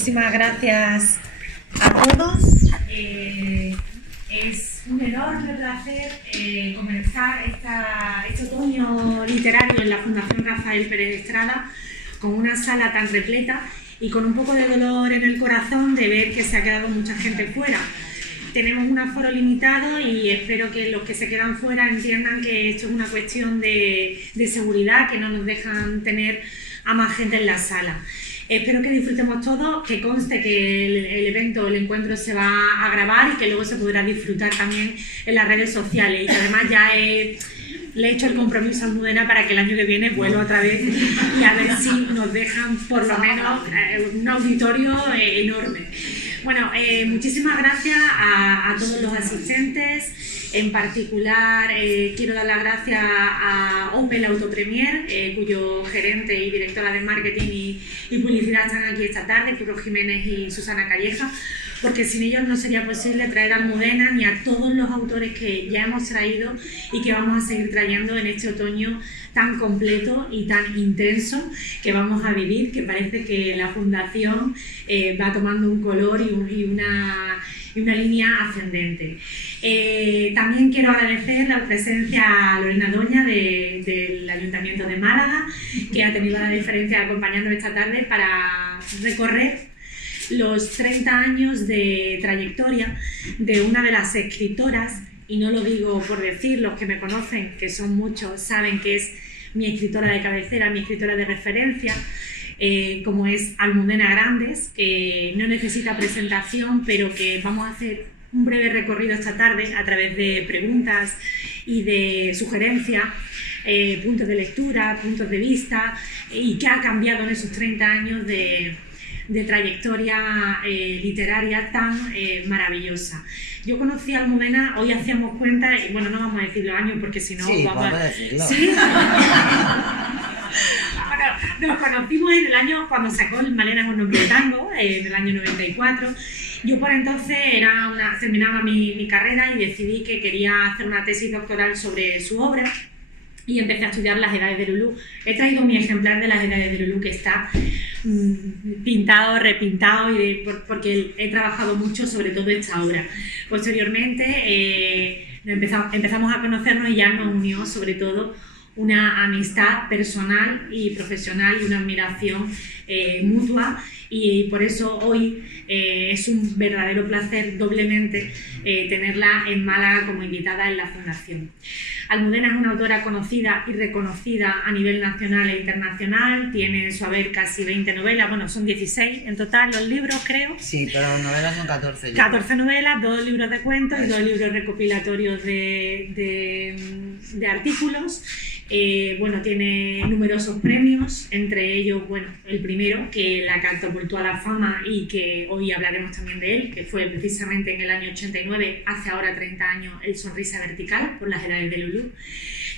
muchísimas gracias a todos. Es un enorme placer comenzar este otoño literario en la Fundación Rafael Pérez Estrada con una sala tan repleta y con un poco de dolor en el corazón de ver que se ha quedado mucha gente fuera. Tenemos un aforo limitado y espero que los que se quedan fuera entiendan que esto es una cuestión de seguridad, que no nos dejan tener a más gente en la sala. Espero que disfrutemos todos, que conste que el evento, el encuentro se va a grabar y que luego se podrá disfrutar también en las redes sociales, y que además ya le he hecho el compromiso a Almudena para que el año que viene vuelva otra vez y a ver si nos dejan por lo menos un auditorio enorme. Bueno, muchísimas gracias a todos los asistentes. En particular, quiero dar las gracias a Opel Autopremier, cuyo gerente y directora de marketing y publicidad están aquí esta tarde, Curro Jiménez y Susana Calleja, porque sin ellos no sería posible traer a Almudena ni a todos los autores que ya hemos traído y que vamos a seguir trayendo en este otoño tan completo y tan intenso que vamos a vivir, que parece que la Fundación va tomando un color y una línea ascendente. También quiero agradecer la presencia a Lorena Doña del Ayuntamiento de Málaga, que ha tenido la diferencia acompañándome esta tarde para recorrer los 30 años de trayectoria de una de las escritoras, y no lo digo por decir, los que me conocen, que son muchos, saben que es mi escritora de cabecera, mi escritora de referencia, como es Almudena Grandes, que no necesita presentación, pero que vamos a hacer un breve recorrido esta tarde a través de preguntas y de sugerencias, puntos de lectura, puntos de vista, y qué ha cambiado en esos 30 años de trayectoria literaria tan maravillosa. Yo conocí a Almudena, hoy hacíamos cuenta, y bueno, no vamos a decir los años porque si no sí, vamos a decirlo. ¿Sí? Nos conocimos en el año cuando sacó el Malena es un nombre de tango, en el año 94. Yo por entonces terminaba mi carrera y decidí que quería hacer una tesis doctoral sobre su obra y empecé a estudiar las edades de Lulú. He traído mi ejemplar de las edades de Lulú, que está pintado, repintado, porque he trabajado mucho sobre todo esta obra. Posteriormente empezamos a conocernos y ya nos unió sobre todo una amistad personal y profesional y una admiración mutua, y por eso hoy es un verdadero placer doblemente tenerla en Málaga como invitada en la Fundación. Almudena es una autora conocida y reconocida a nivel nacional e internacional, tiene en su haber casi 20 novelas, bueno, son 16 en total los libros, creo. Sí, pero novelas son 14. 14 novelas, 2 libros de cuentos y 2 libros recopilatorios de artículos. Bueno, tiene numerosos premios, entre ellos, bueno, el primero que la catapultó a la fama y que hoy hablaremos también de él, que fue precisamente en el año 89, hace ahora 30 años, el Sonrisa Vertical, por las edades de Lulú.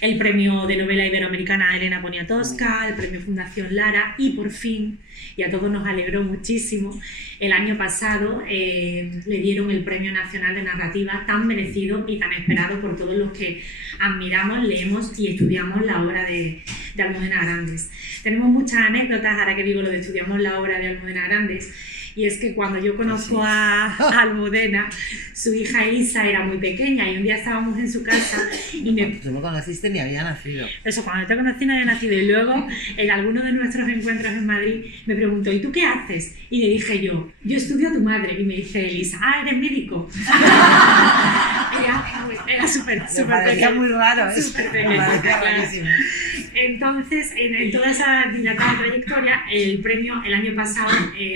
El premio de novela iberoamericana Elena Poniatowska, el premio Fundación Lara y por fin, y a todos nos alegró muchísimo, el año pasado le dieron el Premio Nacional de Narrativa, tan merecido y tan esperado por todos los que admiramos, leemos y estudiamos la obra de Almudena Grandes. Tenemos muchas anécdotas, ahora que digo lo de estudiamos la obra de Almudena Grandes, y es que cuando yo conozco a Almudena, su hija Elisa era muy pequeña y un día estábamos en su casa y Tú me conociste ni había nacido. Eso, cuando te conocí no había nacido, y luego en alguno de nuestros encuentros en Madrid me preguntó, ¿y tú qué haces? Y le dije yo estudio a tu madre, y me dice Elisa, ¿eres médico? Era súper pequeña. Muy raro, súper pequeña, claro. Entonces, en toda esa dilatada trayectoria, el premio el año pasado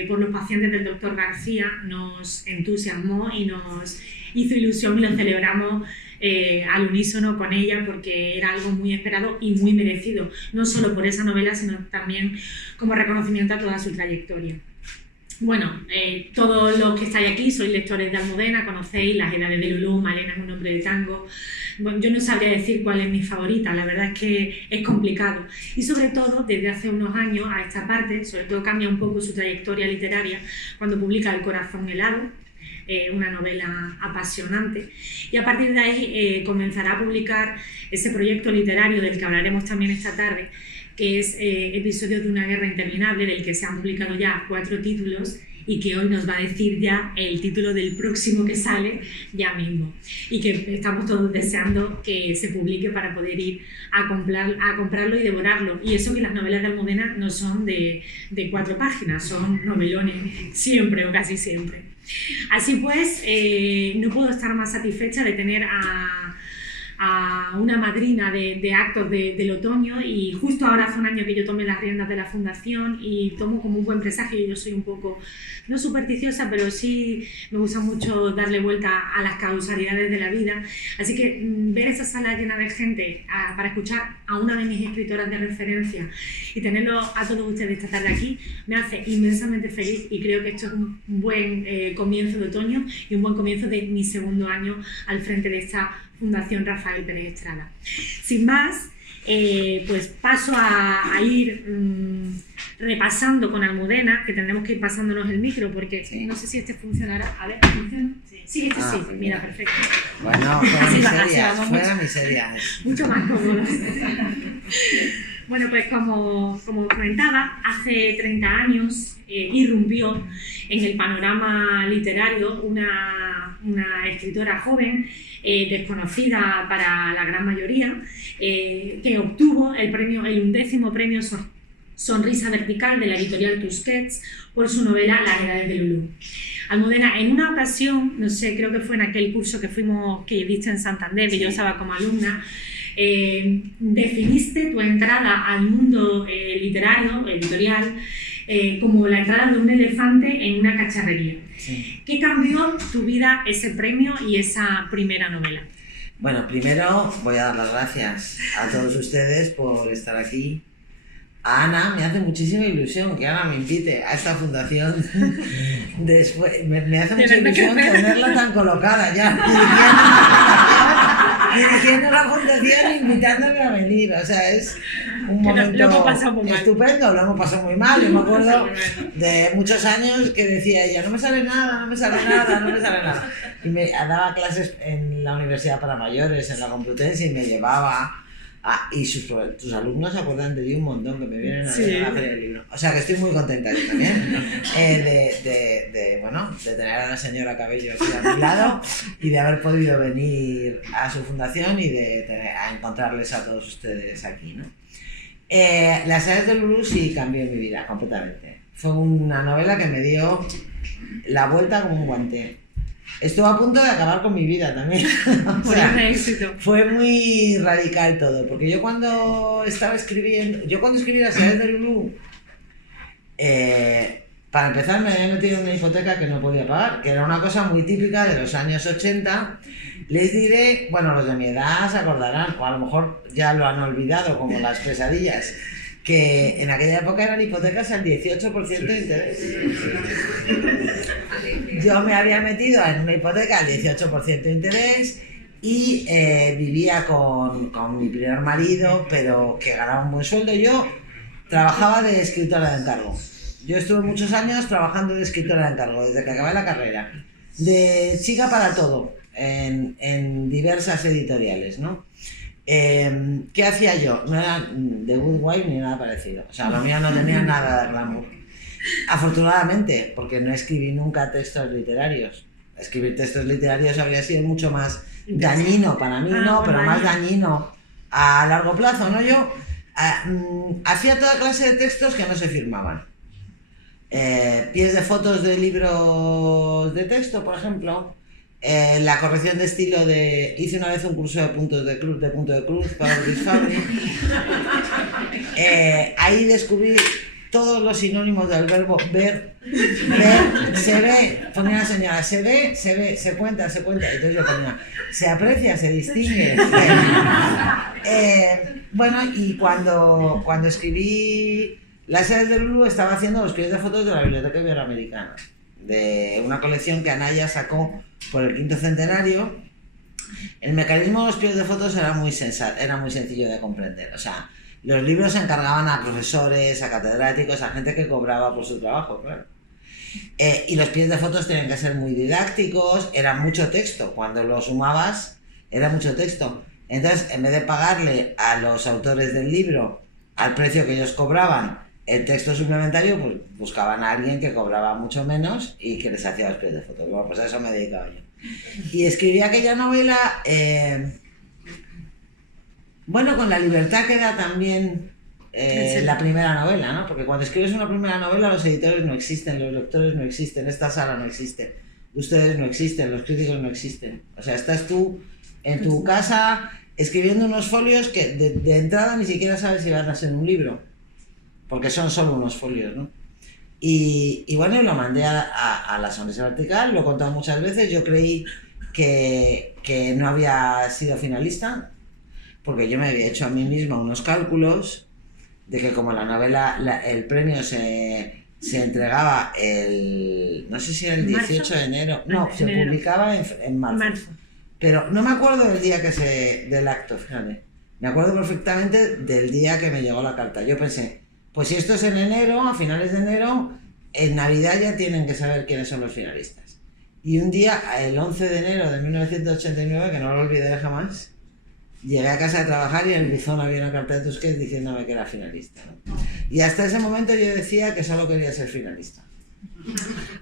por los pacientes del doctor García nos entusiasmó y nos hizo ilusión, y lo celebramos al unísono con ella, porque era algo muy esperado y muy merecido, no solo por esa novela, sino también como reconocimiento a toda su trayectoria. Bueno, todos los que estáis aquí sois lectores de Almudena, conocéis las edades de Lulú, Malena es un nombre de tango. Bueno, yo no sabría decir cuál es mi favorita, la verdad es que es complicado. Y sobre todo, desde hace unos años a esta parte, sobre todo cambia un poco su trayectoria literaria cuando publica El corazón helado, una novela apasionante. Y a partir de ahí comenzará a publicar ese proyecto literario del que hablaremos también esta tarde, que es Episodios de una guerra interminable, del que se han publicado ya 4 títulos y que hoy nos va a decir ya el título del próximo que sale ya mismo y que estamos todos deseando que se publique para poder ir a comprarlo y devorarlo. Y eso que las novelas de Almudena no son de 4 páginas, son novelones siempre o casi siempre. Así pues, no puedo estar más satisfecha de tener a una madrina de actos del otoño, y justo ahora hace un año que yo tomé las riendas de la fundación y tomo como un buen presagio. Yo soy un poco, no supersticiosa, pero sí me gusta mucho darle vuelta a las causalidades de la vida, así que ver esa sala llena de gente para escuchar a una de mis escritoras de referencia y tenerlo a todos ustedes esta tarde aquí me hace inmensamente feliz, y creo que esto es un buen comienzo de otoño y un buen comienzo de mi segundo año al frente de esta Fundación Rafael Pérez Estrada. Sin más, pues paso a ir repasando con Almudena, que tendremos que ir pasándonos el micro porque no sé si este funcionará. A ver, ¿funciona? Sí, este sí, mira, perfecto. Bueno, fuera miserias. Mucho más cómodos. Bueno, pues como comentaba, hace 30 años irrumpió en el panorama literario una escritora joven, desconocida para la gran mayoría, que obtuvo el 11º premio Sonrisa Vertical de la editorial Tusquets por su novela Las edades de Lulú. Almudena, en una ocasión, no sé, creo que fue en aquel curso que diste en Santander, que yo estaba como alumna, definiste tu entrada al mundo literario, editorial, como la entrada de un elefante en una cacharrería. Sí. ¿Qué cambió tu vida ese premio y esa primera novela? Bueno, primero voy a dar las gracias a todos ustedes por estar aquí. A Ana me hace muchísima ilusión que Ana me invite a esta fundación. Después, me hace mucha ilusión tenerla tan colocada ya, dirigiendo la fundación e invitándome a venir. O sea, es un momento estupendo, lo hemos pasado muy mal. Yo me acuerdo de muchos años que decía ella, no me sale nada. Y me daba clases en la Universidad para Mayores, en la Complutense, y me llevaba... y tus alumnos se acuerdan de un montón que me vienen a ver a hacer el libro. O sea que estoy muy contenta yo también de tener a la señora Cabello aquí a mi lado y de haber podido venir a su fundación y a encontrarles a todos ustedes aquí, ¿no? Las edades de Lulú sí cambió mi vida completamente. Fue una novela que me dio la vuelta como un guante. Estuvo a punto de acabar con mi vida también. O sea, éxito. Fue muy radical todo, porque yo cuando escribí Las edades de Lulú, para empezar me había metido en una hipoteca que no podía pagar, que era una cosa muy típica de los años 80. Les diré, bueno, los de mi edad se acordarán, o a lo mejor ya lo han olvidado, como las pesadillas, que en aquella época eran hipotecas al 18% de interés. Yo me había metido en una hipoteca al 18% de interés y vivía con mi primer marido, pero que ganaba un buen sueldo. Yo trabajaba de escritora de encargo. Yo estuve muchos años trabajando de escritora de encargo, desde que acabé la carrera. De chica para todo, en diversas editoriales, ¿no? ¿Qué hacía yo? No era de Good Wife ni nada parecido. O sea, lo mío no tenía nada de glamour. Afortunadamente, porque no escribí nunca textos literarios. Escribir textos literarios habría sido mucho más dañino para mí, pero más dañino a largo plazo, ¿no? Yo hacía toda clase de textos que no se firmaban. Pies de fotos de libros de texto, por ejemplo. La corrección de estilo hice una vez un curso de punto de cruz para British Family. Ahí descubrí todos los sinónimos del verbo ver, se ve, ponía la señora, se ve, se cuenta. Entonces yo ponía, se aprecia, se distingue. Bueno, y cuando escribí Las edades de Lulú estaba haciendo los pies de fotos de la Biblioteca Iberoamericana, de una colección que Anaya sacó por el 5º centenario. El mecanismo de los pies de fotos era muy sencillo de comprender. O sea, los libros se encargaban a profesores, a catedráticos, a gente que cobraba por su trabajo, claro. Y los pies de fotos tenían que ser muy didácticos, era mucho texto. Cuando lo sumabas, era mucho texto. Entonces, en vez de pagarle a los autores del libro al precio que ellos cobraban, el texto suplementario, pues buscaban a alguien que cobraba mucho menos y que les hacía los pedidos de fotos. Bueno, pues a eso me dedicaba yo. Y escribí aquella novela, bueno, con la libertad que da también la primera novela, ¿no? Porque cuando escribes una primera novela, los editores no existen, los lectores no existen, esta sala no existe, ustedes no existen, los críticos no existen. O sea, estás tú en tu casa escribiendo unos folios que de entrada ni siquiera sabes si van a ser un libro, porque son solo unos folios, ¿no? Y bueno, lo mandé a La Sonrisa Vertical, lo he contado muchas veces. Yo creí que no había sido finalista, porque yo me había hecho a mí misma unos cálculos de que como la novela, el premio se entregaba no sé si era el 18 de enero, no, se publicaba en marzo. Pero no me acuerdo del día del acto, fíjate. Me acuerdo perfectamente del día que me llegó la carta. Yo pensé, pues si esto es en enero, a finales de enero, en Navidad ya tienen que saber quiénes son los finalistas. Y un día, el 11 de enero de 1989, que no lo olvidaré jamás, llegué a casa de trabajar y en el buzón había una carta de Tusquets diciéndome que era finalista, ¿no? Y hasta ese momento yo decía que solo quería ser finalista.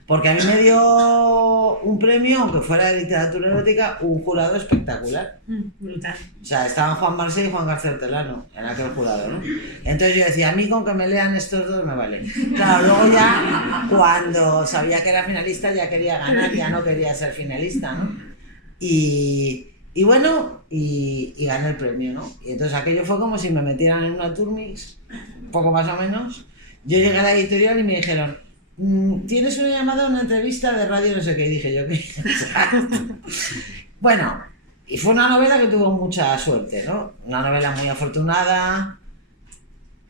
Porque a mí me dio un premio, aunque fuera de literatura erótica, un jurado espectacular. Brutal. O sea, estaban Juan Marsé y Juan García Hortelano en aquel jurado, ¿no? Entonces yo decía, a mí con que me lean estos dos me vale. Claro, luego ya, cuando sabía que era finalista, ya quería ganar, ya no quería ser finalista, ¿no? Y bueno, y gané el premio, ¿no? Y entonces aquello fue como si me metieran en una Turmix, poco más o menos. Yo llegué a la editorial y me dijeron, tienes una llamada, una entrevista de radio, no sé qué, y dije yo, ¿qué? Bueno, y fue una novela que tuvo mucha suerte, ¿no? Una novela muy afortunada.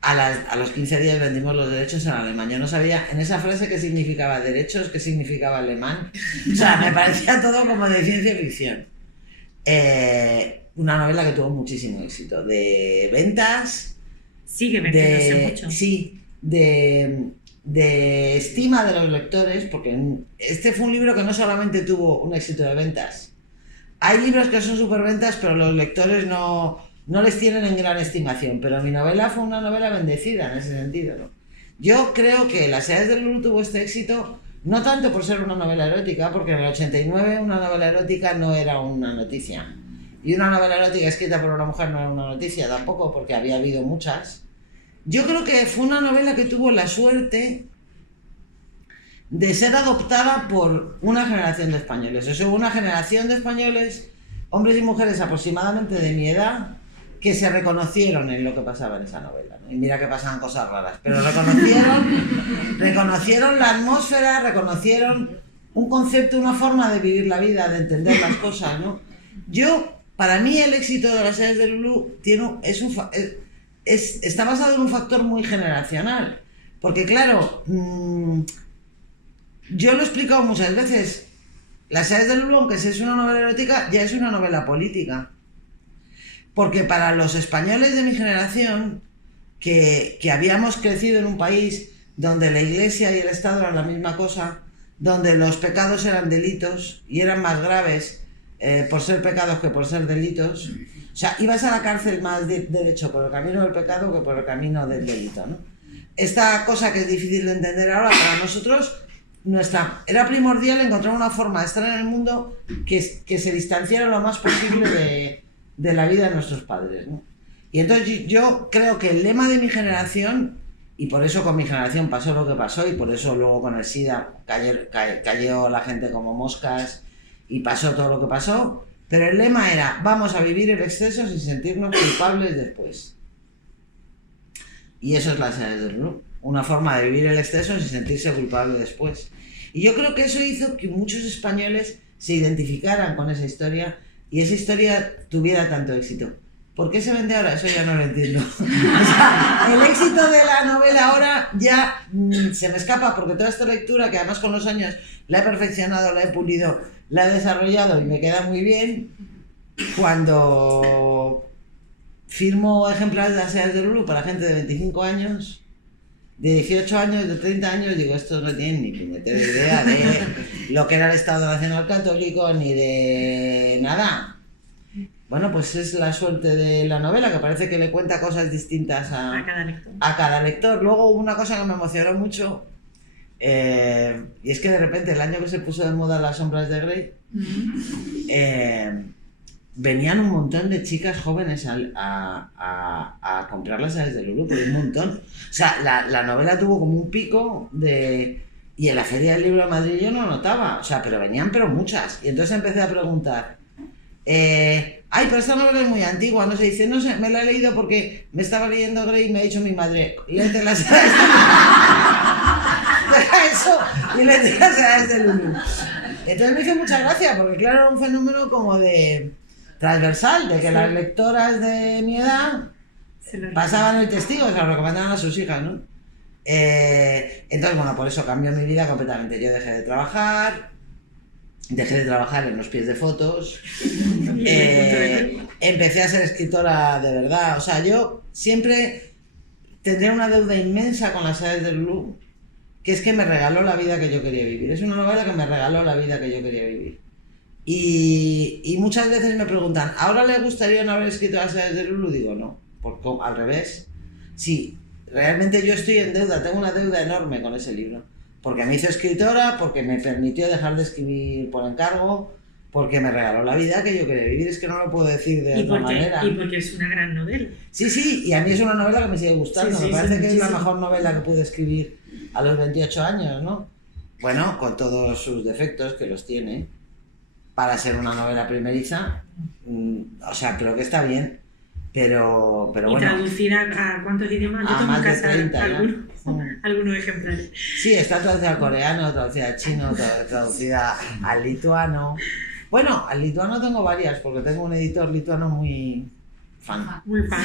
A los 15 días vendimos los derechos en alemán. Yo no sabía en esa frase qué significaba derechos, qué significaba alemán. O sea, me parecía todo como de ciencia ficción. Una novela que tuvo muchísimo éxito. De ventas. Sigue vendiéndose mucho. Sí, de estima de los lectores, porque este fue un libro que no solamente tuvo un éxito de ventas. Hay libros que son superventas, pero los lectores no les tienen en gran estimación. Pero mi novela fue una novela bendecida en ese sentido, ¿no? Yo creo que Las edades del Lulu tuvo este éxito no tanto por ser una novela erótica, porque en el 89 una novela erótica no era una noticia. Y una novela erótica escrita por una mujer no era una noticia tampoco, porque había habido muchas. Yo creo que fue una novela que tuvo la suerte de ser adoptada por una generación de españoles. O sea, una generación de españoles, hombres y mujeres aproximadamente de mi edad, que se reconocieron en lo que pasaba en esa novela, ¿no? Y mira que pasaban cosas raras, pero reconocieron la atmósfera, reconocieron un concepto, una forma de vivir la vida, de entender las cosas, ¿no? Para mí el éxito de Las edades de Lulu está basado en un factor muy generacional, porque claro, yo lo he explicado muchas veces, Las edades de Lulu, aunque es una novela erótica, ya es una novela política, porque para los españoles de mi generación, que habíamos crecido en un país donde la Iglesia y el Estado eran la misma cosa, donde los pecados eran delitos y eran más graves por ser pecados que por ser delitos. O sea, ibas a la cárcel más derecho por el camino del pecado que por el camino del delito, ¿no? Esta cosa que es difícil de entender ahora, para nosotros era primordial encontrar una forma de estar en el mundo que se distanciara lo más posible de la vida de nuestros padres, ¿no? Y entonces yo creo que el lema de mi generación, y por eso con mi generación pasó lo que pasó, y por eso luego con el SIDA cayó la gente como moscas y pasó todo lo que pasó, pero el lema era, vamos a vivir el exceso sin sentirnos culpables después. Y eso es Las edades del Lulu, una forma de vivir el exceso sin sentirse culpable después. Y yo creo que eso hizo que muchos españoles se identificaran con esa historia y esa historia tuviera tanto éxito. ¿Por qué se vende ahora? Eso ya no lo entiendo. O sea, el éxito de la novela ahora ya se me escapa, porque toda esta lectura, que además con los años la he perfeccionado, la he pulido, la he desarrollado y me queda muy bien, cuando firmo ejemplares de Las edades de Lulu para gente de 25 años, de 18 años, de 30 años, digo, estos no tienen ni puñetera idea de lo que era el Estado Nacional Católico, ni de nada. Bueno, pues es la suerte de la novela, que parece que le cuenta cosas distintas A cada lector. a cada lector. Luego hubo una cosa que me emocionó mucho, y es que de repente el año que se puso de moda Las sombras de Grey, venían un montón de chicas jóvenes a comprar las aves de Lulu, pero un montón. O sea, la novela tuvo como un pico de... Y en la Feria del Libro de Madrid yo no notaba, o sea, pero venían muchas. Y entonces empecé a preguntar, ay, pero esta novela es muy antigua, no se dice, no sé, me la he leído porque me estaba leyendo Grey y me ha dicho mi madre, léete las aves deja eso y léete las aves de Lulu. Entonces me hizo mucha gracia, porque claro, era un fenómeno como de transversal, de que las lectoras de mi edad pasaban el testigo, se lo recomendaban a sus hijas, ¿no? Entonces, bueno, por eso cambió mi vida completamente. Yo dejé de trabajar en los pies de fotos, empecé a ser escritora de verdad. O sea, yo siempre tendré una deuda inmensa con las aves de Lulu, que es que me regaló la vida que yo quería vivir. Es una novela que me regaló la vida que yo quería vivir. Y muchas veces me preguntan, ¿ahora le gustaría no haber escrito las aves de Lulu? Digo, no, porque al revés. Sí, realmente yo estoy en deuda, tengo una deuda enorme con ese libro. Porque me hizo escritora, porque me permitió dejar de escribir por encargo, porque me regaló la vida que yo quería vivir. Es que no lo puedo decir de otra manera. Y porque es una gran novela. Sí, y a mí es una novela que me sigue gustando. Sí, me parece que es la mejor novela que pude escribir a los 28 años, ¿no? Bueno, con todos sus defectos, que los tiene, para ser una novela primeriza, o sea, creo que está bien, pero ¿Y bueno. traducida a cuántos idiomas? A más de 30, algunos ejemplares. Sí, está traducida al coreano, traducida al chino, traducida al lituano. Bueno, al lituano tengo varias, porque tengo un editor lituano muy fan. Muy fan.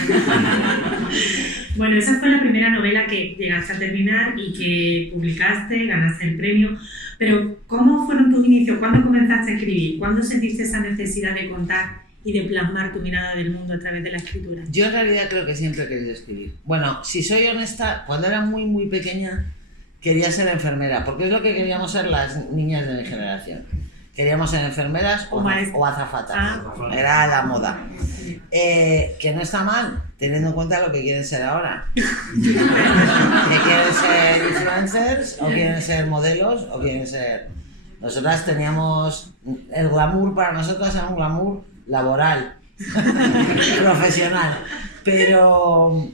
Bueno, esa fue la primera novela que llegaste a terminar y que publicaste, ganaste el premio. Pero, ¿cómo fueron tus inicios? ¿Cuándo comenzaste a escribir? ¿Cuándo sentiste esa necesidad de contar y de plasmar tu mirada del mundo a través de la escritura? Yo en realidad creo que siempre he querido escribir. Bueno, si soy honesta, cuando era muy pequeña quería ser enfermera, porque es lo que queríamos ser las niñas de mi generación. Queríamos ser enfermeras o azafatas. Era la moda. Que no está mal, teniendo en cuenta lo que quieren ser ahora. Que quieren ser influencers, o quieren ser modelos, o quieren ser... Nosotras teníamos... El glamour para nosotras era un glamour laboral, profesional. Pero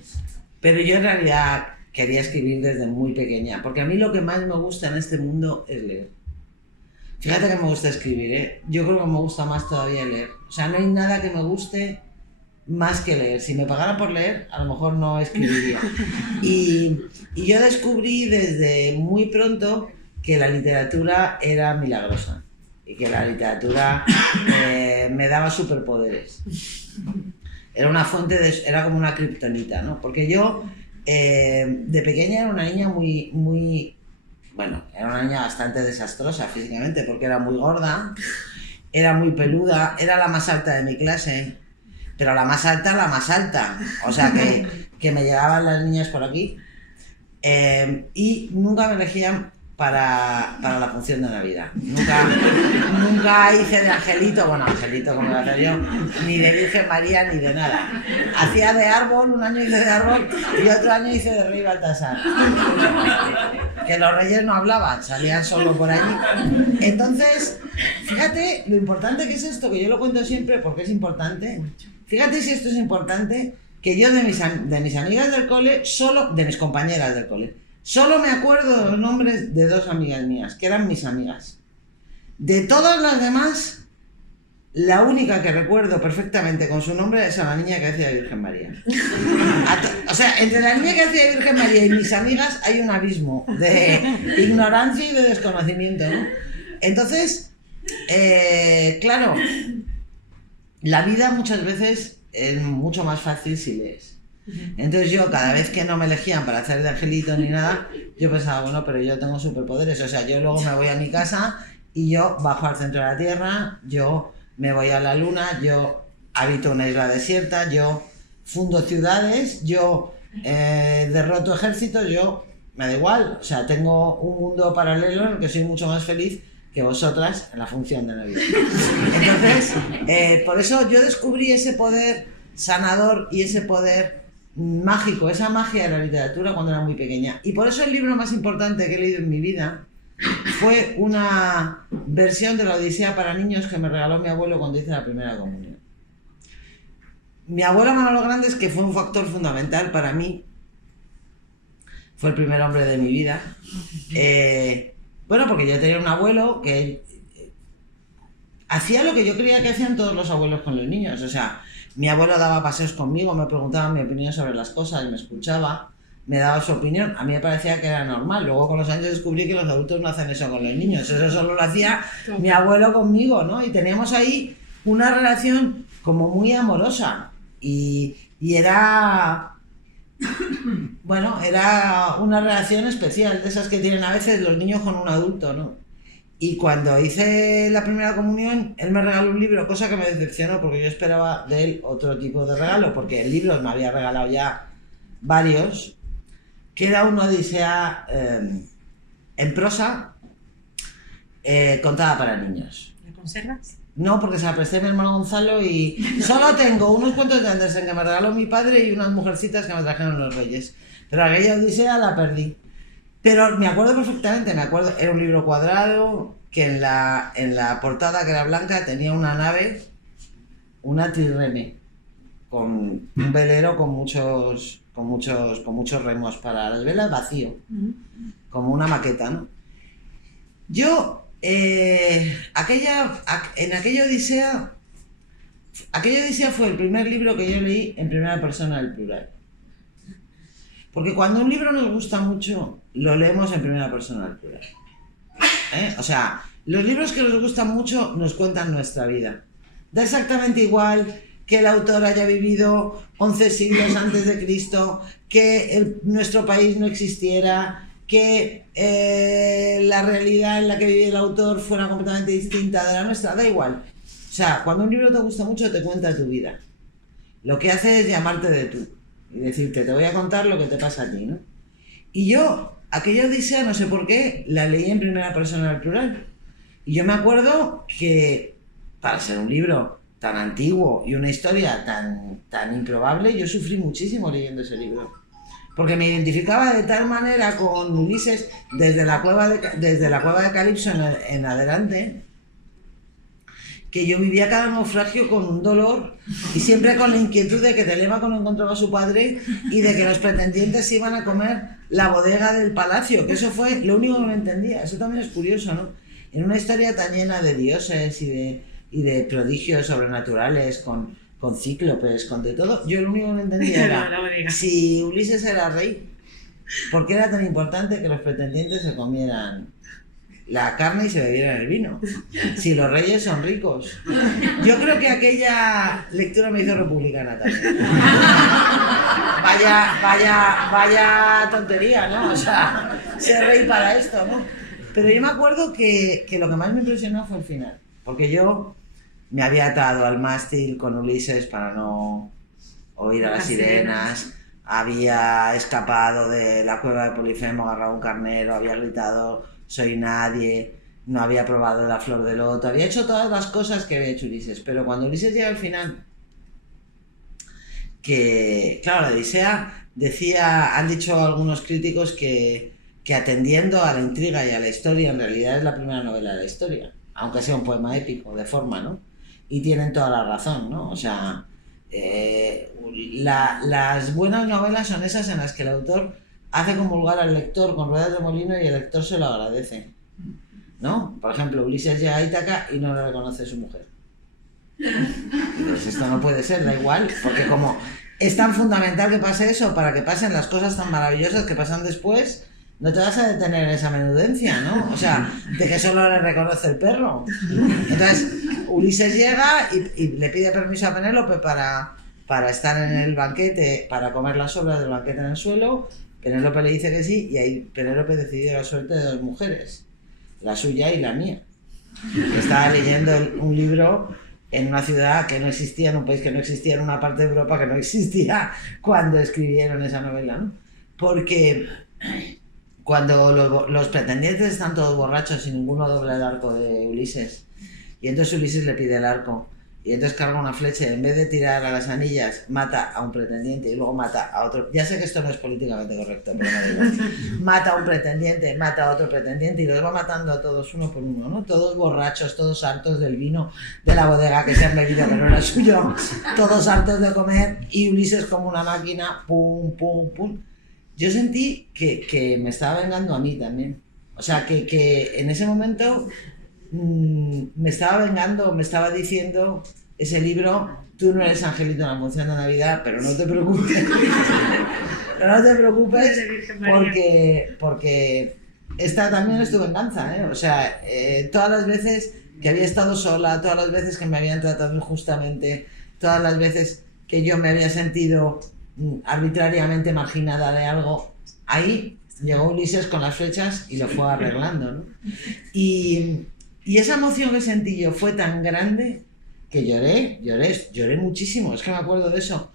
yo en realidad quería escribir desde muy pequeña, porque a mí lo que más me gusta en este mundo es leer. Fíjate que me gusta escribir, ¿eh? Yo creo que me gusta más todavía leer. O sea, no hay nada que me guste más que leer. Si me pagaran por leer, a lo mejor no escribiría. Y yo descubrí desde muy pronto que la literatura era milagrosa y que la literatura me daba superpoderes. Era una fuente era como una kriptonita, ¿no? Porque yo de pequeña era una niña bueno, era una niña bastante desastrosa físicamente, porque era muy gorda, era muy peluda, era la más alta de mi clase, pero la más alta, o sea que me llegaban las niñas por aquí, y nunca me elegían para la función de Navidad. Nunca hice de angelito, bueno, angelito como lo hacía yo, ni de Virgen María, ni de nada. Hacía de árbol, un año hice de árbol y otro año hice de Rey Baltasar. Que los reyes no hablaban, salían solo por allí. Entonces, fíjate lo importante que es esto, que yo lo cuento siempre porque es importante. Fíjate si esto es importante, que yo de mis amigas del cole, de mis compañeras del cole, solo me acuerdo de los nombres de 2 amigas mías, que eran mis amigas. De todas las demás, la única que recuerdo perfectamente con su nombre es a la niña que hacía de Virgen María. O sea, entre la niña que hacía de Virgen María y mis amigas hay un abismo de ignorancia y de desconocimiento, ¿no? Entonces, claro, la vida muchas veces es mucho más fácil si lees. Entonces yo, cada vez que no me elegían para hacer de angelito ni nada, yo pensaba, bueno, pero yo tengo superpoderes. O sea, yo luego me voy a mi casa y yo bajo al centro de la Tierra, yo me voy a la Luna, yo habito una isla desierta, yo fundo ciudades, yo derroto ejércitos, yo me da igual. O sea, tengo un mundo paralelo en el que soy mucho más feliz que vosotras en la función de Navidad. Entonces, por eso yo descubrí ese poder sanador y ese poder mágico, esa magia de la literatura cuando era muy pequeña. Y por eso el libro más importante que he leído en mi vida fue una versión de la Odisea para niños que me regaló mi abuelo cuando hice la primera comunión. Mi abuelo Manolo Grandes, que fue un factor fundamental para mí, fue el primer hombre de mi vida. Bueno, porque yo tenía un abuelo que hacía lo que yo creía que hacían todos los abuelos con los niños. O sea, mi abuelo daba paseos conmigo, me preguntaba mi opinión sobre las cosas, me escuchaba, me daba su opinión. A mí me parecía que era normal. Luego con los años descubrí que los adultos no hacen eso con los niños. Eso solo lo hacía mi abuelo conmigo, ¿no? Y teníamos ahí una relación como muy amorosa. Y era... Bueno, era una relación especial, de esas que tienen a veces los niños con un adulto, ¿no? Y cuando hice la primera comunión, él me regaló un libro, cosa que me decepcionó porque yo esperaba de él otro tipo de regalo, porque el libro me había regalado ya varios, que era una odisea en prosa contada para niños. ¿La conservas? No, porque se la presté a mi hermano Gonzalo y solo tengo unos cuentos de Andersen que me regaló mi padre y unas mujercitas que me trajeron los Reyes. Pero aquella odisea la perdí. Pero me acuerdo perfectamente, era un libro cuadrado que en la portada, que era blanca, tenía una nave, una trireme, con un velero con muchos remos para las velas, vacío, como una maqueta, ¿no? Yo, aquella odisea fue el primer libro que yo leí en primera persona del plural. Porque cuando un libro nos gusta mucho, lo leemos en primera persona del plural. O sea, los libros que nos gustan mucho nos cuentan nuestra vida. Da exactamente igual que el autor haya vivido 11 siglos antes de Cristo, que nuestro país no existiera, que la realidad en la que vive el autor fuera completamente distinta de la nuestra, da igual. O sea, cuando un libro te gusta mucho, te cuenta tu vida. Lo que hace es llamarte de tú y decirte, te voy a contar lo que te pasa a ti, ¿no? Y yo, aquella odisea, no sé por qué, la leí en primera persona al plural. Y yo me acuerdo que, para ser un libro tan antiguo y una historia tan improbable, yo sufrí muchísimo leyendo ese libro. Porque me identificaba de tal manera con Ulises desde la cueva de Calipso en adelante, que yo vivía cada naufragio con un dolor y siempre con la inquietud de que Telémaco no encontraba a su padre y de que los pretendientes iban a comer la bodega del palacio, que eso fue lo único que me entendía. Eso también es curioso, ¿no? En una historia tan llena de dioses y de prodigios sobrenaturales, con cíclopes, con de todo, yo lo único que entendía era si Ulises era rey, ¿por qué era tan importante que los pretendientes se comieran la carne y se bebieran el vino? Si los reyes son ricos. Yo creo que aquella lectura me hizo republicana también. Vaya tontería, ¿no? O sea, ser rey para esto, ¿no? Pero yo me acuerdo que lo que más me impresionó fue el final, porque yo me había atado al mástil con Ulises para no oír a las sirenas, había escapado de la cueva de Polifemo, agarrado un carnero, había gritado soy nadie, no había probado la flor de loto, había hecho todas las cosas que había hecho Ulises, pero cuando Ulises llega al final, que claro, la Odisea han dicho algunos críticos que atendiendo a la intriga y a la historia, en realidad es la primera novela de la historia, aunque sea un poema épico de forma, ¿no? Y tienen toda la razón, ¿no? O sea, las buenas novelas son esas en las que el autor hace comulgar al lector con ruedas de molino y el lector se lo agradece, ¿no? Por ejemplo, Ulises llega a Ítaca y no le reconoce a su mujer. Pues esto no puede ser, da igual, porque como es tan fundamental que pase eso para que pasen las cosas tan maravillosas que pasan después, no te vas a detener en esa menudencia, ¿no? O sea, de que solo le reconoce el perro. Entonces, Ulises llega y le pide permiso a Penélope para estar en el banquete, para comer las sobras del banquete en el suelo. Penélope le dice que sí y ahí Penélope decidió la suerte de dos mujeres, la suya y la mía. Estaba leyendo un libro en una ciudad que no existía, en un país que no existía, en una parte de Europa que no existía cuando escribieron esa novela, ¿no? Porque cuando los pretendientes están todos borrachos y ninguno dobla el arco de Ulises. Y entonces Ulises le pide el arco. Y entonces carga una flecha y en vez de tirar a las anillas, mata a un pretendiente y luego mata a otro. Ya sé que esto no es políticamente correcto, pero no da igual. Mata a un pretendiente, mata a otro pretendiente y los va matando a todos uno por uno, ¿no? Todos borrachos, todos hartos del vino de la bodega que se han bebido, que no era suyo, todos hartos de comer y Ulises como una máquina, pum, pum, pum. Yo sentí que me estaba vengando a mí también. O sea, que en ese momento me estaba vengando, me estaba diciendo ese libro, tú no eres Angelito en la Función de Navidad, pero no te preocupes. Pero no te preocupes porque esta también es tu venganza, ¿eh? O sea, todas las veces que había estado sola, todas las veces que me habían tratado injustamente, todas las veces que yo me había sentido arbitrariamente marginada de algo, ahí llegó Ulises con las flechas y lo fue arreglando, ¿no? Y esa emoción que sentí yo fue tan grande que lloré muchísimo, es que me acuerdo de eso,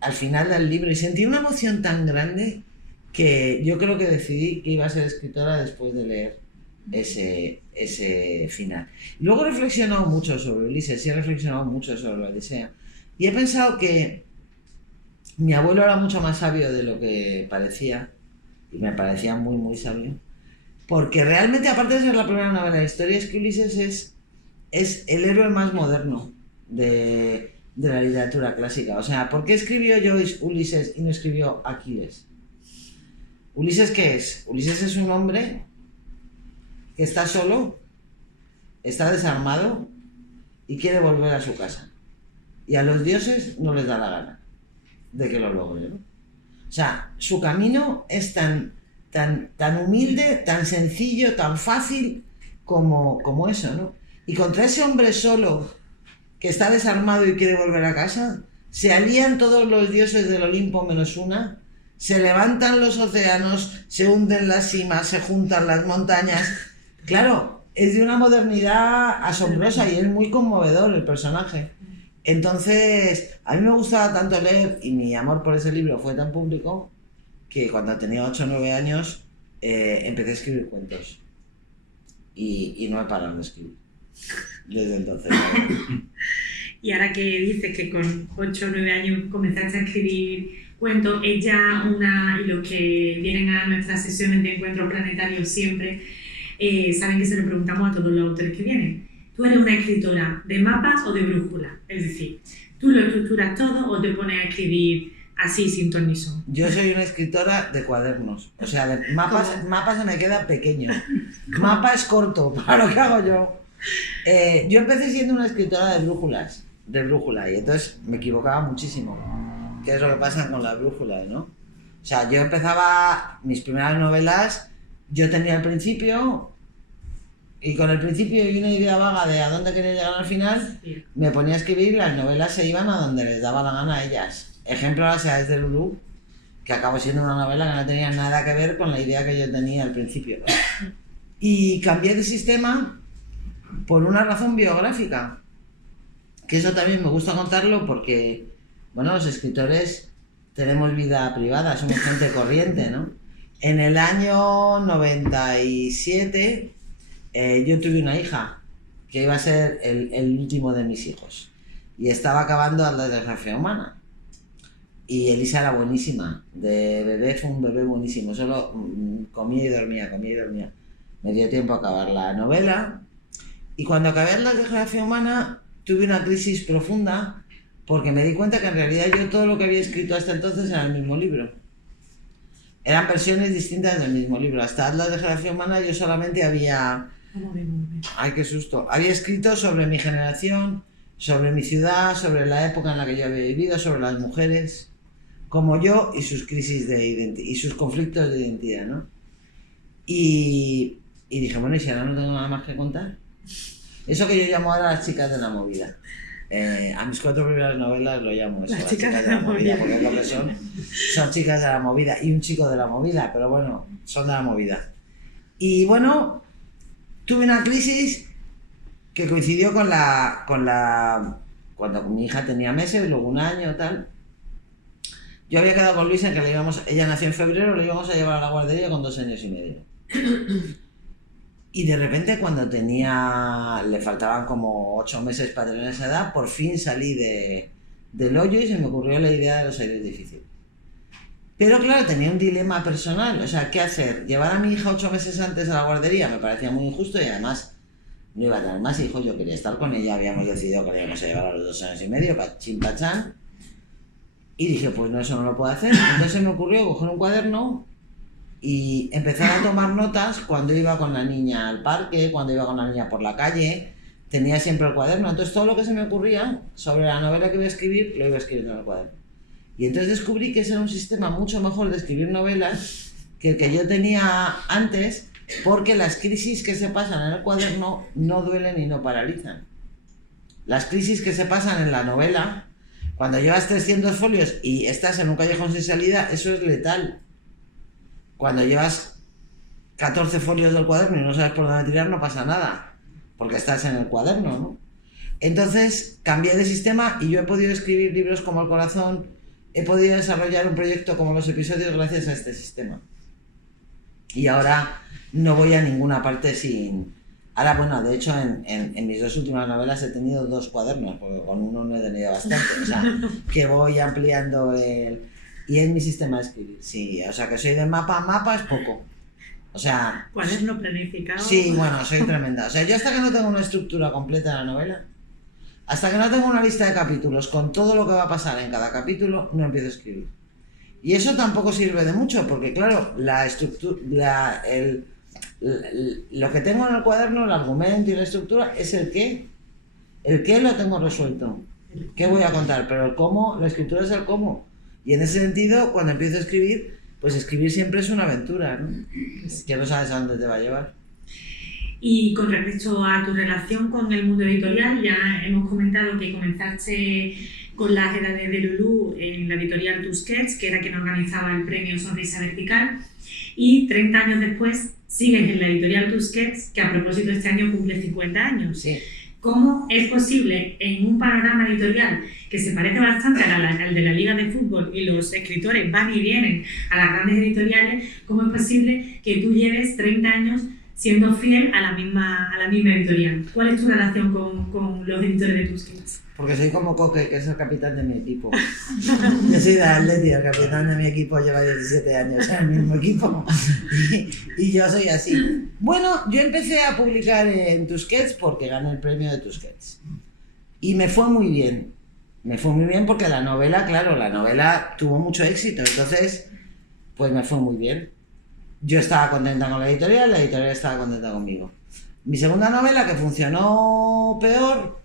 al final del libro, y sentí una emoción tan grande que yo creo que decidí que iba a ser escritora después de leer ese final. Y luego he reflexionado mucho sobre Ulises, y he reflexionado mucho sobre la Odisea, y he pensado que mi abuelo era mucho más sabio de lo que parecía, y me parecía muy, muy sabio. Porque realmente, aparte de ser la primera novela de la historia, es que Ulises es el héroe más moderno de la literatura clásica. O sea, ¿por qué escribió Joyce Ulises y no escribió Aquiles? ¿Ulises qué es? Ulises es un hombre que está solo, está desarmado y quiere volver a su casa. Y a los dioses no les da la gana de que lo logre, ¿no? O sea, su camino es tan humilde, tan sencillo, tan fácil como eso, ¿no? Y contra ese hombre solo que está desarmado y quiere volver a casa, se alían todos los dioses del Olimpo menos una, se levantan los océanos, se hunden las cimas, se juntan las montañas. Claro, es de una modernidad asombrosa y es muy conmovedor el personaje. Entonces, a mí me gustaba tanto leer y mi amor por ese libro fue tan público que cuando tenía 8 o 9 años empecé a escribir cuentos y no he parado de escribir desde entonces. Y ahora que dices que con 8 o 9 años comenzaste a escribir cuentos, es ya una, y los que vienen a nuestras sesiones de encuentro planetario siempre saben que se lo preguntamos a todos los autores que vienen. ¿Tú eres una escritora de mapas o de brújula? Es decir, ¿tú lo estructuras todo o te pones a escribir así, sin ton ni son? Yo soy una escritora de cuadernos. O sea, de mapas se me queda pequeño. Mapa es corto para lo que hago yo. Yo empecé siendo una escritora de brújula, y entonces me equivocaba muchísimo. ¿Qué es lo que pasa con las brújulas, no? O sea, yo empezaba mis primeras novelas, yo tenía el principio, y con el principio y una idea vaga de a dónde quería llegar al final, me ponía a escribir y las novelas se iban a donde les daba la gana a ellas. Ejemplo, Las edades de Lulú, que acabó siendo una novela que no tenía nada que ver con la idea que yo tenía al principio. Y cambié de sistema por una razón biográfica, que eso también me gusta contarlo porque, bueno, los escritores tenemos vida privada, somos gente corriente, ¿no? En el año 97 yo tuve una hija que iba a ser el último de mis hijos y estaba acabando Atlas de Geografía Humana y Elisa era buenísima, de bebé fue un bebé buenísimo, solo comía y dormía, me dio tiempo a acabar la novela y cuando acabé Atlas de Geografía Humana tuve una crisis profunda porque me di cuenta que en realidad yo todo lo que había escrito hasta entonces era el mismo libro. Eran versiones distintas del mismo libro. Hasta Atlas de Geografía Humana yo solamente había... ¡Ay, qué susto! Había escrito sobre mi generación, sobre mi ciudad, sobre la época en la que yo había vivido, sobre las mujeres, como yo y sus crisis de identidad y sus conflictos de identidad, ¿no? Y dije, bueno, ¿y si ahora no tengo nada más que contar? Eso que yo llamo ahora las chicas de la movida. A mis 4 primeras novelas lo llamo eso, las chicas de la movida, porque es lo que son chicas de la movida y un chico de la movida, pero bueno, son de la movida. Y bueno, tuve una crisis que coincidió cuando mi hija tenía meses, luego un año, tal. Yo había quedado con Luisa en que ella nació en febrero, le íbamos a llevar a la guardería con 2 años y medio. Y de repente cuando le faltaban como 8 meses para tener esa edad, por fin salí del hoyo y se me ocurrió la idea de los aires difíciles. Pero claro, tenía un dilema personal, o sea, ¿qué hacer? ¿Llevar a mi hija 8 meses antes a la guardería? Me parecía muy injusto y además no iba a tener más hijos, yo quería estar con ella, habíamos decidido que la íbamos a llevar a los 2 años y medio, chimpachán. Y dije, pues no, eso no lo puedo hacer. Entonces se me ocurrió coger un cuaderno y empezar a tomar notas cuando iba con la niña al parque, cuando iba con la niña por la calle. Tenía siempre el cuaderno. Entonces todo lo que se me ocurría sobre la novela que iba a escribir, lo iba escribiendo en el cuaderno. Y entonces descubrí que ese era un sistema mucho mejor de escribir novelas que el que yo tenía antes, porque las crisis que se pasan en el cuaderno no duelen y no paralizan. Las crisis que se pasan en la novela, cuando llevas 300 folios y estás en un callejón sin salida, eso es letal. Cuando llevas 14 folios del cuaderno y no sabes por dónde tirar, no pasa nada, porque estás en el cuaderno, ¿no? Entonces cambié de sistema y yo he podido escribir libros como El Corazón, he podido desarrollar un proyecto como Los Episodios gracias a este sistema. Y ahora no voy a ninguna parte sin... Ahora, bueno, de hecho, en mis 2 últimas novelas he tenido 2 cuadernos, porque con uno no he tenido bastante. O sea, que voy ampliando y es mi sistema de escribir. Sí, o sea, que soy de mapa es poco. O sea... Cuaderno planificado. Sí, bueno, soy tremenda. O sea, yo hasta que no tengo una estructura completa de la novela, hasta que no tengo una lista de capítulos con todo lo que va a pasar en cada capítulo, no empiezo a escribir. Y eso tampoco sirve de mucho, porque claro, la estructura, lo que tengo en el cuaderno, el argumento y la estructura es el qué. El qué lo tengo resuelto. ¿Qué voy a contar? Pero el cómo, la escritura es el cómo. Y en ese sentido, cuando empiezo a escribir, pues escribir siempre es una aventura, ¿no? Que no sabes a dónde te va a llevar. Y con respecto a tu relación con el mundo editorial, ya hemos comentado que comenzaste con las edades de Lulú en la editorial Tusquets, que era quien organizaba el premio Sonrisa Vertical, y 30 años después sigues en la editorial Tusquets, que a propósito este año cumple 50 años. Sí. ¿Cómo es posible en un panorama editorial que se parece bastante al de la Liga de Fútbol y los escritores van y vienen a las grandes editoriales, cómo es posible que tú lleves 30 años siendo fiel a la misma editorial? ¿Cuál es tu relación con los editores de Tusquets? Porque soy como Coque, que es el capitán de mi equipo. Yo soy de Atleti, el capitán de mi equipo lleva 17 años en el mismo equipo. Y yo soy así. Bueno, yo empecé a publicar en Tusquets porque gané el premio de Tusquets. Y me fue muy bien. Me fue muy bien porque la novela, claro, la novela tuvo mucho éxito. Entonces, pues me fue muy bien. Yo estaba contenta con la editorial estaba contenta conmigo. Mi segunda novela, que funcionó peor,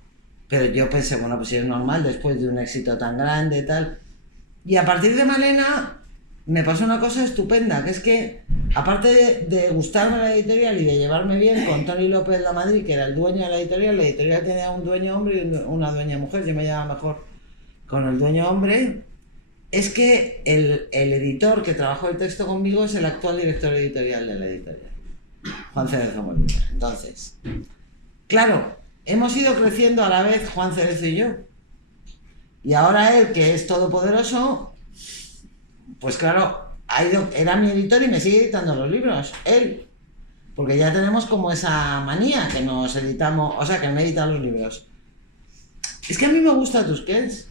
pero yo pensé, bueno, pues si es normal después de un éxito tan grande y tal. Y a partir de Malena me pasó una cosa estupenda, que es que, aparte de gustarme la editorial y de llevarme bien con Tony López La Madrid, que era el dueño de la editorial tenía un dueño hombre y una dueña mujer, yo me llevaba mejor con el dueño hombre. Es que el editor que trabajó el texto conmigo es el actual director editorial de la editorial, Juan Cerezo Molina. Entonces, claro, hemos ido creciendo a la vez Juan Cerezo y yo. Y ahora él, que es todopoderoso, pues claro, era mi editor y me sigue editando los libros, él. Porque ya tenemos como esa manía que nos editamos, o sea, que me editan los libros. Es que a mí me gusta Tusquets.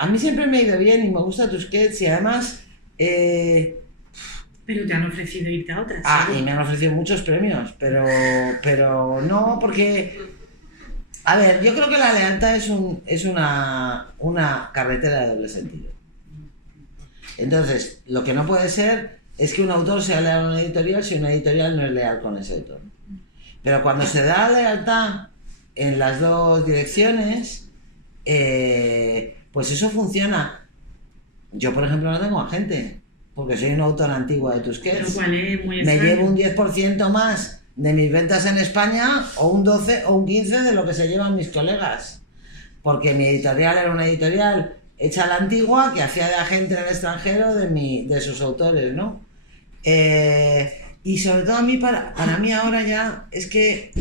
A mí siempre me ha ido bien y me gusta Tusquets y además... Pero te han ofrecido irte a otras. ¿Sí? Y me han ofrecido muchos premios, pero no, porque... A ver, yo creo que la lealtad es una carretera de doble sentido. Entonces, lo que no puede ser es que un autor sea leal a una editorial si una editorial no es leal con ese autor. Pero cuando se da lealtad en las dos direcciones, pues eso funciona. Yo, por ejemplo, no tengo agente, porque soy un autor antiguo de Tusquets. Lo cual es muy Me extraño. llevo un 10% más de mis ventas en España, o un 12 o un 15 de lo que se llevan mis colegas. Porque mi editorial era una editorial hecha a la antigua, que hacía de agente en el extranjero de sus autores, ¿no? Y sobre todo a mí, para mí ahora ya, es que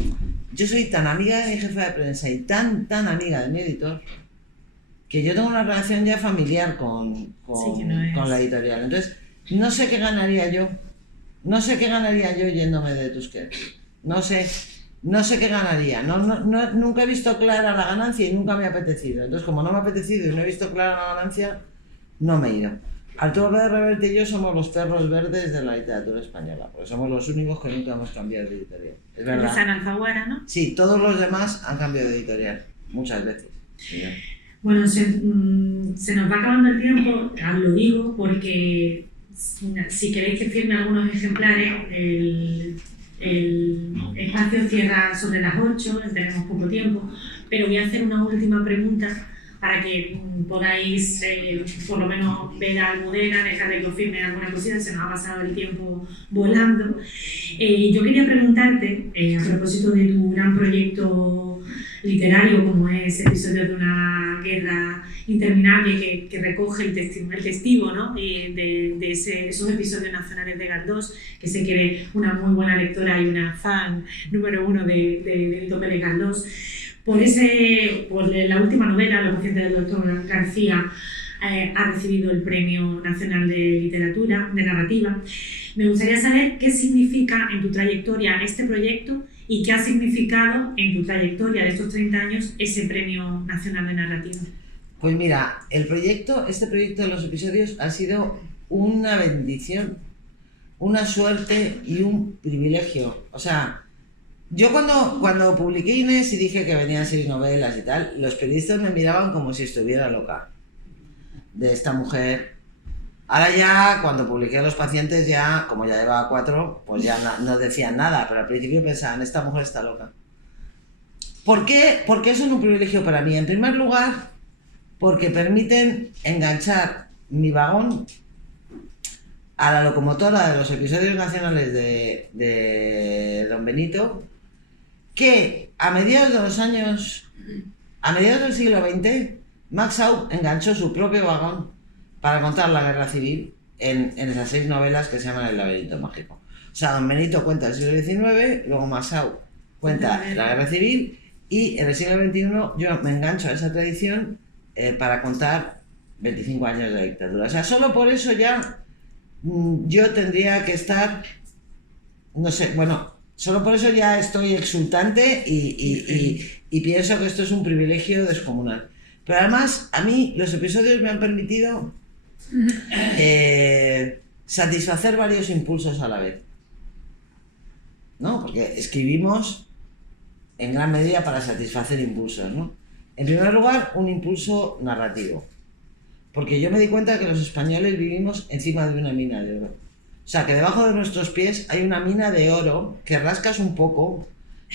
yo soy tan amiga de mi jefa de prensa y tan amiga de mi editor, que yo tengo una relación ya familiar Sí, que no es... con la editorial. Entonces, no sé qué ganaría yo. No sé qué ganaría yo yéndome de Tusquets. No sé qué ganaría. Nunca he visto clara la ganancia y nunca me ha apetecido. Entonces, como no me ha apetecido y no he visto clara la ganancia, no me he ido. Arturo Pérez Reverte y yo somos los perros verdes de la literatura española, porque somos los únicos que nunca hemos cambiado de editorial. Es verdad. Esa Alfaguara, ¿no? Sí, todos los demás han cambiado de editorial, muchas veces. Sí. Bueno, se nos va acabando el tiempo, os lo digo, porque si queréis que firme algunos ejemplares, el espacio cierra sobre las 8, tenemos poco tiempo, pero voy a hacer una última pregunta para que podáis por lo menos ver a Almudena, dejar de que os firme alguna cosita, se nos ha pasado el tiempo volando. Yo quería preguntarte, a propósito de tu gran proyecto literario como es Episodios de una guerra interminable, que recoge el testigo, ¿no? de esos episodios nacionales de Galdós, que sé que eres una muy buena lectora y una fan número 1 de Benito Pérez Galdós. Por la última novela, Los pacientes del doctor García, ha recibido el Premio Nacional de Literatura, de Narrativa. Me gustaría saber qué significa en tu trayectoria este proyecto y qué ha significado en tu trayectoria de estos 30 años ese Premio Nacional de Narrativa. Pues mira, este proyecto de los episodios ha sido una bendición, una suerte y un privilegio. O sea, yo cuando publiqué Inés y dije que venían 6 novelas y tal, los periodistas me miraban como si estuviera loca de esta mujer. Ahora ya, cuando publiqué Los pacientes, ya, como ya llevaba 4, pues ya no decían nada, pero al principio pensaban, esta mujer está loca. ¿Por qué? Porque eso es un privilegio para mí. En primer lugar, porque permiten enganchar mi vagón a la locomotora de los episodios nacionales de Don Benito, que a mediados del siglo XX, Max Aub enganchó su propio vagón para contar la guerra civil en esas 6 novelas que se llaman El laberinto mágico. O sea, Don Benito cuenta el siglo XIX, luego Max Aub cuenta la guerra civil, y en el siglo XXI yo me engancho a esa tradición para contar 25 años de la dictadura. O sea, solo por eso ya yo tendría que estar, no sé, bueno, solo por eso ya estoy exultante y pienso que esto es un privilegio descomunal. Pero además, a mí los episodios me han permitido satisfacer varios impulsos a la vez, ¿no? Porque escribimos en gran medida para satisfacer impulsos, ¿no? En primer lugar, un impulso narrativo, porque yo me di cuenta que los españoles vivimos encima de una mina de oro. O sea, que debajo de nuestros pies hay una mina de oro que rascas un poco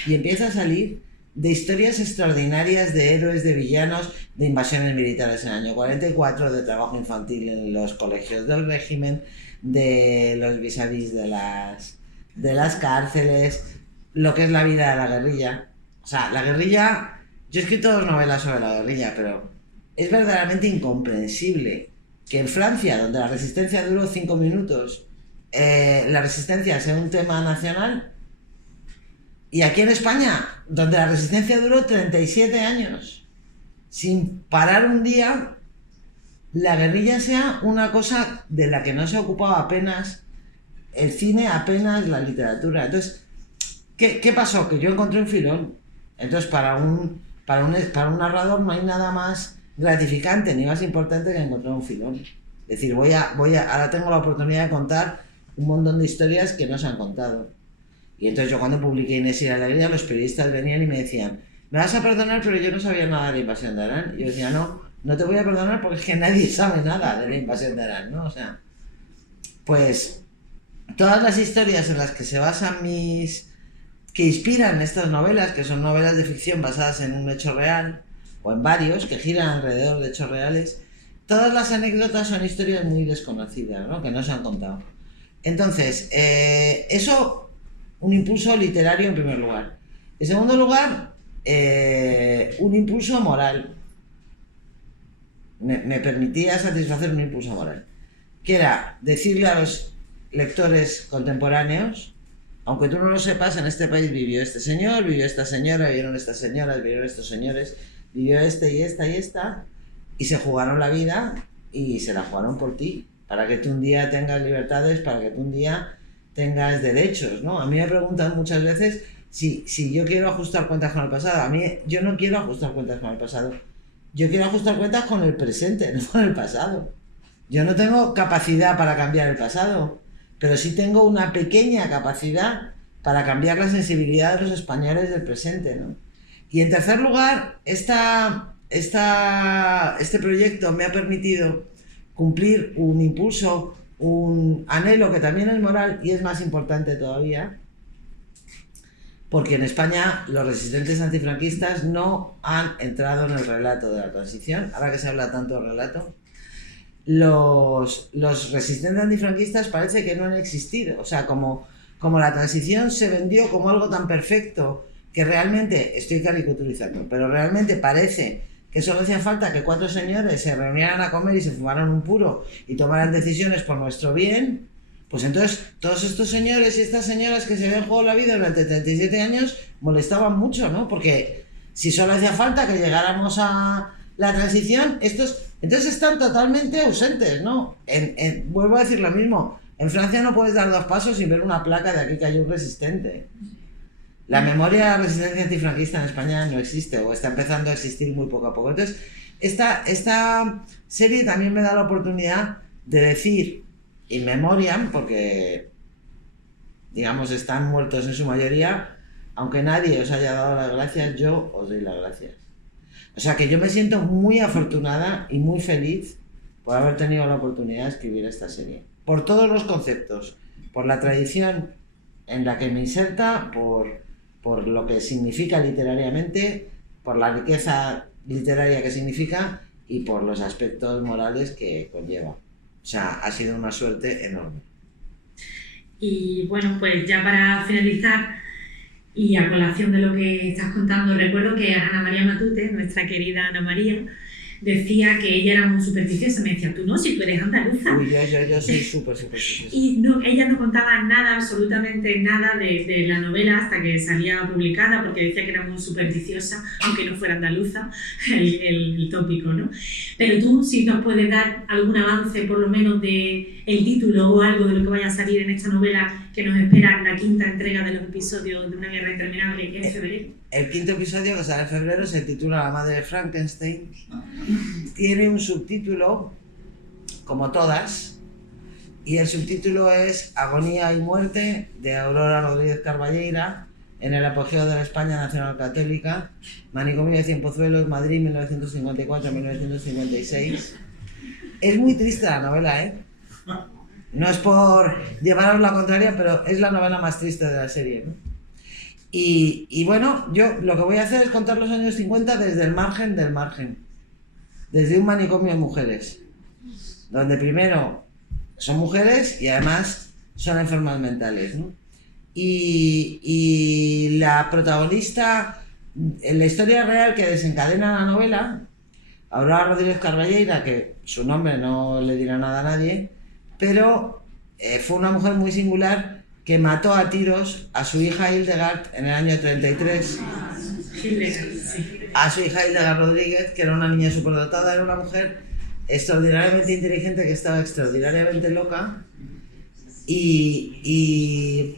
y empieza a salir de historias extraordinarias de héroes, de villanos, de invasiones militares en el año 44, de trabajo infantil en los colegios del régimen, de los vis-a-vis de las cárceles, lo que es la vida de la guerrilla. O sea, la guerrilla... Yo he escrito 2 novelas sobre la guerrilla, pero es verdaderamente incomprensible que en Francia, donde la resistencia duró 5 minutos, la resistencia sea un tema nacional, y aquí en España, donde la resistencia duró 37 años, sin parar un día, la guerrilla sea una cosa de la que no se ha ocupado apenas el cine, apenas la literatura. Entonces, ¿qué pasó? Que yo encontré un filón. Entonces, para un narrador no hay nada más gratificante ni más importante que encontrar un filón. Es decir, ahora tengo la oportunidad de contar un montón de historias que no se han contado. Y entonces yo cuando publiqué Inés y la alegría, los periodistas venían y me decían, me vas a perdonar, pero yo no sabía nada de la invasión de Arán. Y yo decía, no te voy a perdonar porque es que nadie sabe nada de la invasión de Arán, ¿no? O sea, pues todas las historias en las que se basan que inspiran estas novelas, que son novelas de ficción basadas en un hecho real, o en varios, que giran alrededor de hechos reales, todas las anécdotas son historias muy desconocidas, ¿no? Que no se han contado. Entonces, eso... Un impulso literario en primer lugar. En segundo lugar, un impulso moral. Me permitía satisfacer un impulso moral. Que era decirle a los lectores contemporáneos, aunque tú no lo sepas, en este país vivió este señor, vivió esta señora, vivieron estas señoras, vivieron estos señores, vivió este y esta y esta, y se jugaron la vida y se la jugaron por ti, para que tú un día tengas libertades, para que tú un día tengas derechos, ¿no? A mí me preguntan muchas veces si yo quiero ajustar cuentas con el pasado. A mí, yo no quiero ajustar cuentas con el pasado. Yo quiero ajustar cuentas con el presente, no con el pasado. Yo no tengo capacidad para cambiar el pasado, pero sí tengo una pequeña capacidad para cambiar la sensibilidad de los españoles del presente, ¿no? Y en tercer lugar, este proyecto me ha permitido cumplir un impulso, un anhelo que también es moral y es más importante todavía, porque en España los resistentes antifranquistas no han entrado en el relato de la transición. Ahora que se habla tanto del relato, los resistentes antifranquistas parece que no han existido. O sea, como la transición se vendió como algo tan perfecto que realmente, estoy caricaturizando, pero realmente parece que solo hacía falta que 4 señores se reunieran a comer y se fumaran un puro y tomaran decisiones por nuestro bien, pues entonces todos estos señores y estas señoras que se habían jugado la vida durante 37 años molestaban mucho, ¿no? Porque si solo hacía falta que llegáramos a la transición, entonces están totalmente ausentes, ¿no? Vuelvo a decir lo mismo, en Francia no puedes dar 2 pasos sin ver una placa de aquí cayó un resistente. La memoria de la resistencia antifranquista en España no existe, o está empezando a existir muy poco a poco. Entonces, esta serie también me da la oportunidad de decir in memoriam, porque, digamos, están muertos en su mayoría, aunque nadie os haya dado las gracias, yo os doy las gracias. O sea que yo me siento muy afortunada y muy feliz por haber tenido la oportunidad de escribir esta serie. Por todos los conceptos, por la tradición en la que me inserta, por lo que significa literariamente, por la riqueza literaria que significa y por los aspectos morales que conlleva. O sea, ha sido una suerte enorme. Y bueno, pues ya para finalizar y a colación de lo que estás contando, recuerdo que Ana María Matute, nuestra querida Ana María, decía que ella era muy supersticiosa. Me decía, tú no, si tú eres andaluza. Uy, yo soy súper supersticiosa. Y no, ella no contaba nada, absolutamente nada de la novela hasta que salía publicada, porque decía que era muy supersticiosa, aunque no fuera andaluza, el tópico, ¿no? Pero tú sí nos puedes dar algún avance, por lo menos, de el título o algo de lo que vaya a salir en esta novela que nos espera en la 5ª entrega de los episodios de Una guerra interminable en febrero. El 5º episodio, que sale en febrero, se titula La madre de Frankenstein. Tiene un subtítulo, como todas, y el subtítulo es Agonía y muerte, de Aurora Rodríguez Carballeira, en el apogeo de la España nacional católica, Manicomio de Cienpozuelos, Madrid, 1954-1956. Es muy triste la novela, ¿eh? No es por llevaros la contraria, pero es la novela más triste de la serie, ¿no? Y bueno, yo lo que voy a hacer es contar los años 50 desde el margen del margen, desde un manicomio de mujeres, donde primero son mujeres y además son enfermas mentales, ¿no? Y la protagonista, en la historia real que desencadena la novela, Aurora Rodríguez Carballeira, que su nombre no le dirá nada a nadie, pero fue una mujer muy singular que mató a tiros a su hija Hildegard en el año 33. Hildegard, sí. A su hija Hildegard Rodríguez, que era una niña superdotada, era una mujer extraordinariamente inteligente que estaba extraordinariamente loca y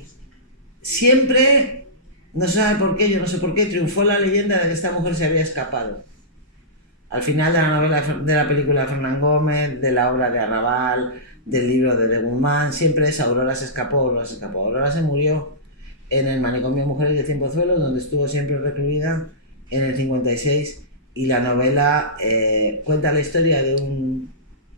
siempre, no se sabe por qué, yo no sé por qué, triunfó la leyenda de que esta mujer se había escapado. Al final de la novela, de la película de Fernán Gómez, de la obra de Arrabal, del libro de Guzmán, siempre es Aurora se escapó, Aurora se escapó. Aurora se murió en el manicomio de mujeres de Cienpozuelos, donde estuvo siempre recluida, en el 56, y la novela cuenta la historia de un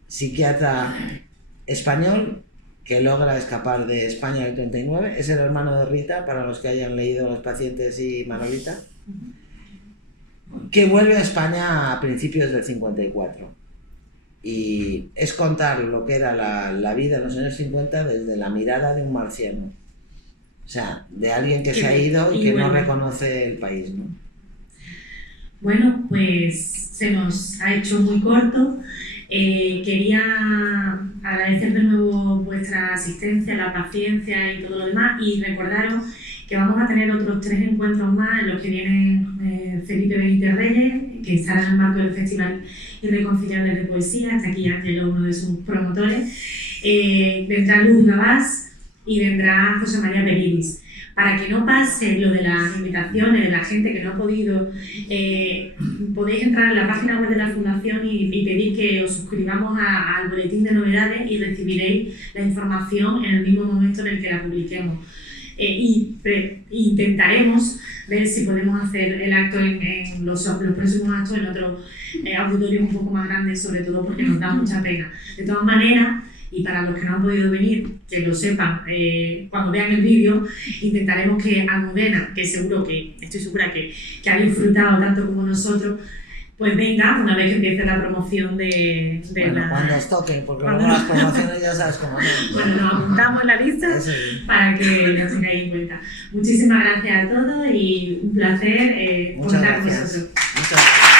psiquiatra español que logra escapar de España en el 39, es el hermano de Rita, para los que hayan leído Los pacientes y Manolita, que vuelve a España a principios del 54. Y es contar lo que era la vida en los años 50 desde la mirada de un marciano. O sea, de alguien que se ha ido y que no reconoce el país, ¿no? Bueno, pues se nos ha hecho muy corto. Quería agradecer de nuevo vuestra asistencia, la paciencia y todo lo demás, y recordaros que vamos a tener otros 3 encuentros más en los que vienen Felipe Benítez Reyes, que estará en el marco del Festival Irreconciliable de Poesía, está aquí Ángelo, uno de sus promotores, vendrá Luz Navas y vendrá José María Peridis. Para que no pase lo de las invitaciones de la gente que no ha podido, podéis entrar en la página web de la Fundación y pedir que os suscribamos al boletín de novedades y recibiréis la información en el mismo momento en el que la publiquemos. Intentaremos ver si podemos hacer el acto en los próximos actos en otros auditorios un poco más grandes, sobre todo porque nos da mucha pena. De todas maneras, y para los que no han podido venir, que lo sepan, cuando vean el vídeo, intentaremos que Almudena, que estoy segura que ha disfrutado tanto como nosotros, pues venga una vez que empiece la promoción de cuando os toque, porque luego las promociones ya sabes cómo no. Bueno, nos apuntamos en la lista para que lo tengáis en cuenta. Muchísimas gracias a todos y un placer contar con vosotros. Muchas gracias.